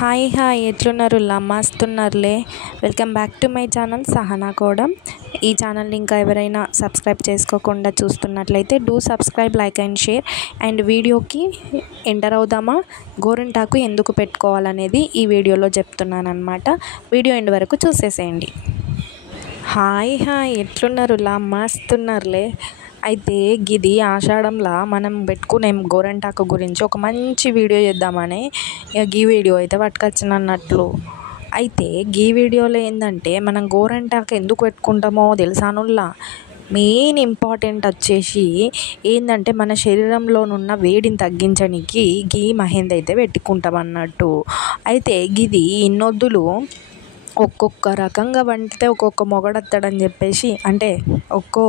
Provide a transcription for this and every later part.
Hi hi ఎట్లున్నారు మస్తున్నారులే. Welcome back to my channel Sahana Kodam. ఈ ఛానల్ని ఇంకా ఎవరైనా సబ్స్క్రైబ్ చేసుకోకుండా చూస్తున్నట్లయితే do subscribe, like and share. And వీడియోకి ఎంటర్ అవుదామా, గోరింటాకు ఎందుకు పెట్టుకోవాలనేది ఈ వీడియోలో చెప్తున్నాను అనమాట. వీడియో ఎండ్ వరకు చూసేసేయండి. హాయ్ హాయ్ ఎట్లున్నారు మస్తున్నారులే. అయితే గిది ఆషాఢంలో మనం పెట్టుకునే గోరింటాకు గురించి ఒక మంచి వీడియో చేద్దామని గీ వీడియో అయితే పట్టుకొచ్చినట్లు. అయితే గీ వీడియోలో ఏంటంటే మనం గోరింటాకు ఎందుకు పెట్టుకుంటామో తెలుసానుల్లా. మెయిన్ ఇంపార్టెంట్ వచ్చేసి ఏంటంటే మన శరీరంలోనున్న వేడిని తగ్గించడానికి గీ మహేంది అయితే పెట్టుకుంటాం అన్నట్టు. అయితే గిది ఇన్నొద్దులు ఒక్కొక్క రకంగా వండితే ఒక్కొక్క మొగడొస్తాడని చెప్పేసి, అంటే ఒక్కో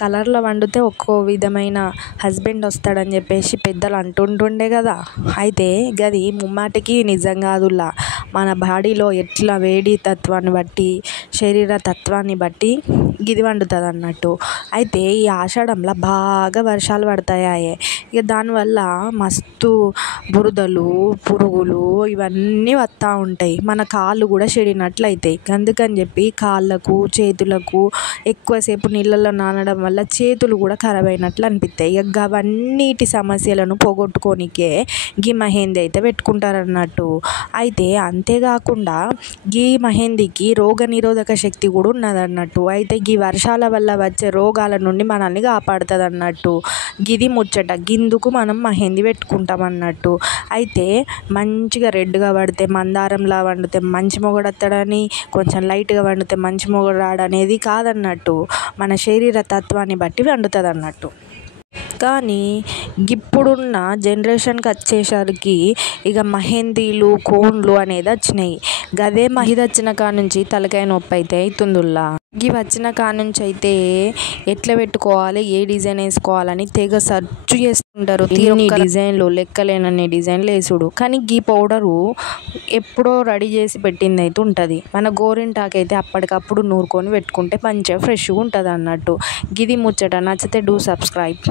కలర్లో వండితే ఒక్కో విధమైన హస్బెండ్ వస్తాడని చెప్పేసి పెద్దలు అంటుంటుండే కదా. అయితే గది ముమ్మాటికి నిజం కాదుల్లా. మన బాడీలో ఎట్లా వేడి తత్వాన్ని బట్టి, శరీర తత్వాన్ని బట్టి గిది వండుతుంది అన్నట్టు. అయితే ఈ ఆషాఢంలో బాగా వర్షాలు పడతాయి. ఇక దానివల్ల మస్తు బురదలు, పురుగులు ఇవన్నీ వస్తూ ఉంటాయి. మన కాళ్ళు కూడా చెడినట్లయితాయి. అందుకని చెప్పి కాళ్ళకు, చేతులకు ఎక్కువసేపు నీళ్ళల్లో నానడం వల్ల చేతులు కూడా ఖరాబ్ అయినట్లు అనిపిస్తాయి. ఇక అవన్నిటి సమస్యలను పోగొట్టుకోనికే గీ మహేంది అయితే పెట్టుకుంటారన్నట్టు. అయితే అంతేకాకుండా గీ మహేందికి రోగనిరోధక శక్తి కూడా ఉన్నదన్నట్టు. అయితే గీ వర్షాల వల్ల వచ్చే రోగాల నుండి మనల్ని కాపాడుతుంది అన్నట్టు. గిది ముచ్చట. గిందుకు మనం మహేంది పెట్టుకుంటాం అన్నట్టు. అయితే మంచిగా రెడ్గా పడితే, మందారంలా వండితే మంచి మొగడెత్తాడని, కొంచెం లైట్గా వండితే మంచి మొగడు రాడనేది కాదన్నట్టు. మన శరీర తత్వాన్ని బట్టి వండుతుంది అన్నట్టు. కానీ ఇప్పుడున్న జనరేషన్కి వచ్చేసరికి ఇక మహేందీలు, కోన్లు అనేది వచ్చినాయి. గదే మహిద వచ్చిన కాడ నుంచి తలకాయ నొప్పి అయితే అవుతుందిలా. ఇవి వచ్చిన కాడ నుంచి అయితే ఎట్లా పెట్టుకోవాలి, ఏ డిజైన్ వేసుకోవాలని తెగ సర్చ్ చేస్తుంటారు. తీరని డిజైన్లు, లెక్కలేనన్ని డిజైన్లు వేసుడు. కానీ గీ పౌడరు ఎప్పుడో రెడీ చేసి పెట్టింది అయితే ఉంటుంది. మన గోరింటాకు అయితే అప్పటికప్పుడు నూరుకొని పెట్టుకుంటే మంచిగా ఫ్రెష్గా ఉంటుంది అన్నట్టు. గిది ముచ్చట. నచ్చితే డూ సబ్స్క్రైబ్.